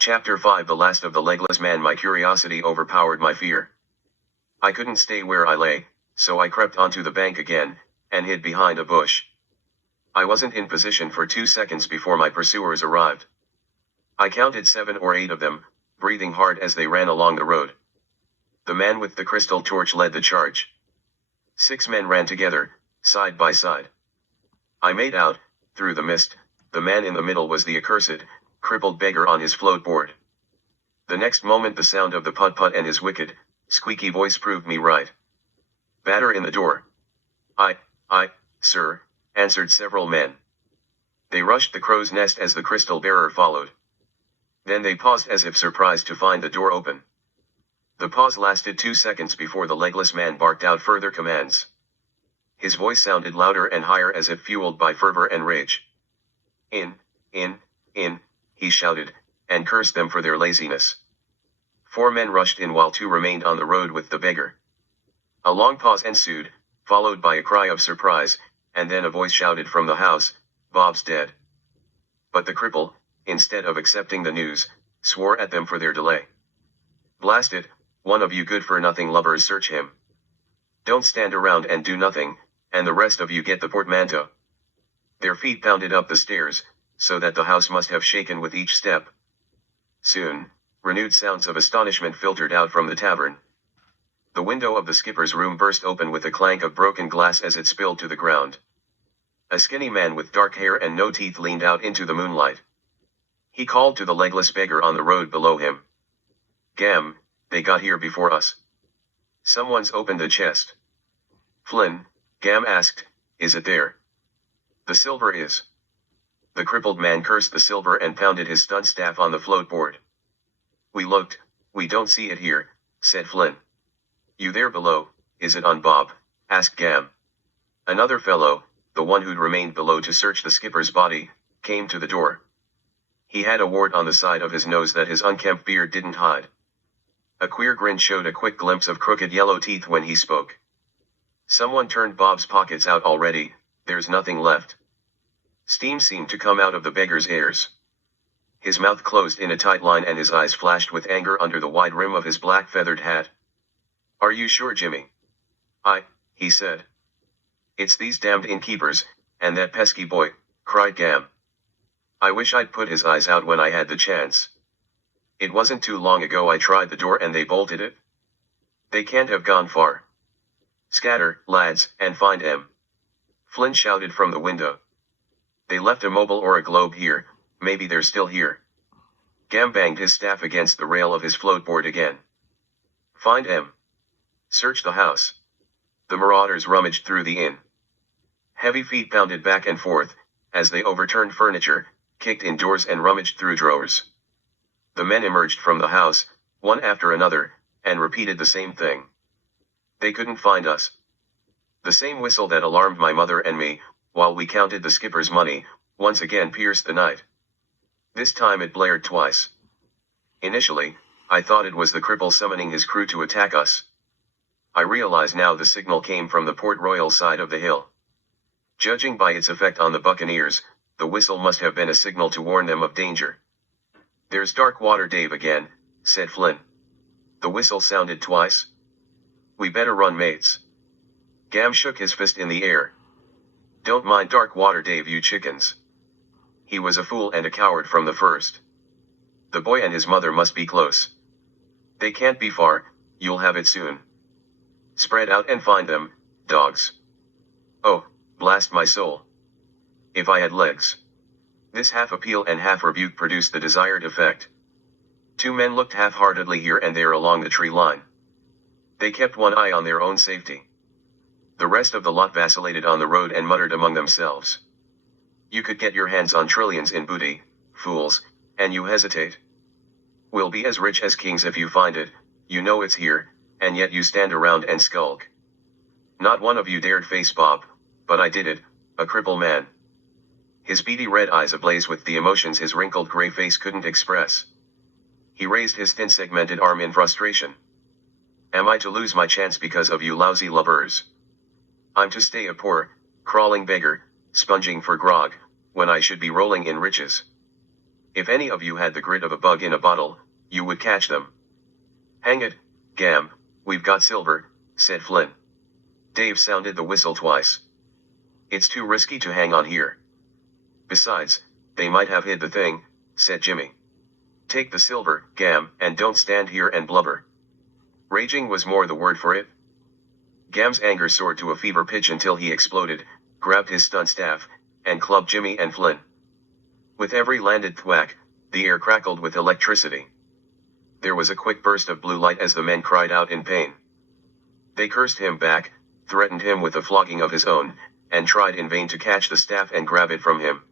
Chapter 5 The Last of the Legless Man. My curiosity overpowered my fear. I couldn't stay where I lay, so I crept onto the bank again, and hid behind a bush. I wasn't in position for 2 seconds before my pursuers arrived. I counted 7 or 8 of them, breathing hard as they ran along the road. The man with the crystal torch led the charge. 6 men ran together, side by side. I made out, through the mist, the man in the middle was the accursed, crippled beggar on his float board. The next moment the sound of the putt-putt and his wicked, squeaky voice proved me right. "Batter in the door." I, sir," answered several men. They rushed the crow's nest as the crystal bearer followed. Then they paused as if surprised to find the door open. The pause lasted 2 seconds before the legless man barked out further commands. His voice sounded louder and higher as if fueled by fervor and rage. In, he shouted, and cursed them for their laziness. 4 men rushed in while 2 remained on the road with the beggar. A long pause ensued, followed by a cry of surprise, and then a voice shouted from the house, "Bob's dead." But the cripple, instead of accepting the news, swore at them for their delay. "Blast it, one of you good-for-nothing lubbers, search him. Don't stand around and do nothing, and the rest of you get the portmanteau." Their feet pounded up the stairs, so that the house must have shaken with each step. Soon, renewed sounds of astonishment filtered out from the tavern. The window of the skipper's room burst open with a clank of broken glass as it spilled to the ground. A skinny man with dark hair and no teeth leaned out into the moonlight. He called to the legless beggar on the road below him. "Gam, they got here before us." "Someone's opened the chest." "Flynn," Gam asked, "is it there?" "The silver is." The crippled man cursed the silver and pounded his stunt staff on the float board. "We looked, we don't see it here," said Flynn. "You there below, is it on Bob?" asked Gam. Another fellow, the one who'd remained below to search the skipper's body, came to the door. He had a wart on the side of his nose that his unkempt beard didn't hide. A queer grin showed a quick glimpse of crooked yellow teeth when he spoke. "Someone turned Bob's pockets out already, there's nothing left." Steam seemed to come out of the beggar's ears. His mouth closed in a tight line and his eyes flashed with anger under the wide rim of his black feathered hat. "Are you sure, Jimmy?" He said. "It's these damned innkeepers, and that pesky boy," cried Gam. "I wish I'd put his eyes out when I had the chance. It wasn't too long ago I tried the door and they bolted it. They can't have gone far. Scatter, lads, and find 'em." Flynn shouted from the window. "They left a mobile or a globe here, maybe they're still here." Gam banged his staff against the rail of his floatboard again. "Find 'em. Search the house." The marauders rummaged through the inn. Heavy feet pounded back and forth, as they overturned furniture, kicked in doors and rummaged through drawers. The men emerged from the house, one after another, and repeated the same thing. They couldn't find us. The same whistle that alarmed my mother and me, while we counted the skipper's money, once again pierced the night. This time it blared twice. Initially, I thought it was the cripple summoning his crew to attack us. I realize now the signal came from the Port Royal side of the hill. Judging by its effect on the buccaneers, the whistle must have been a signal to warn them of danger. "There's Darkwater Dave again," said Flynn. The whistle sounded twice. "We better run, mates." Gam shook his fist in the air. "Don't mind Darkwater Dave, you chickens. He was a fool and a coward from the first. The boy and his mother must be close. They can't be far, you'll have it soon. Spread out and find them, dogs. Oh, blast my soul. If I had legs." This half appeal and half rebuke produced the desired effect. 2 men looked half-heartedly here and there along the tree line. They kept one eye on their own safety. The rest of the lot vacillated on the road and muttered among themselves. "You could get your hands on trillions in booty, fools, and you hesitate. We'll be as rich as kings if you find it, you know it's here, and yet you stand around and skulk. Not one of you dared face Bob, but I did it, a cripple man." His beady red eyes ablaze with the emotions his wrinkled gray face couldn't express. He raised his thin segmented arm in frustration. "Am I to lose my chance because of you lousy lubbers? I'm to stay a poor, crawling beggar, sponging for grog, when I should be rolling in riches. If any of you had the grit of a bug in a bottle, you would catch them. Hang it, Gam, we've got silver, said Flynn. Dave sounded the whistle twice. It's too risky to hang on here. Besides, they might have hid the thing, said Jimmy. Take the silver, Gam, and don't stand here and blubber. Raging was more the word for it. Gam's anger soared to a fever pitch until he exploded, grabbed his stunt staff, and clubbed Jimmy and Flynn. With every landed thwack, the air crackled with electricity. There was a quick burst of blue light as the men cried out in pain. They cursed him back, threatened him with a flogging of his own, and tried in vain to catch the staff and grab it from him.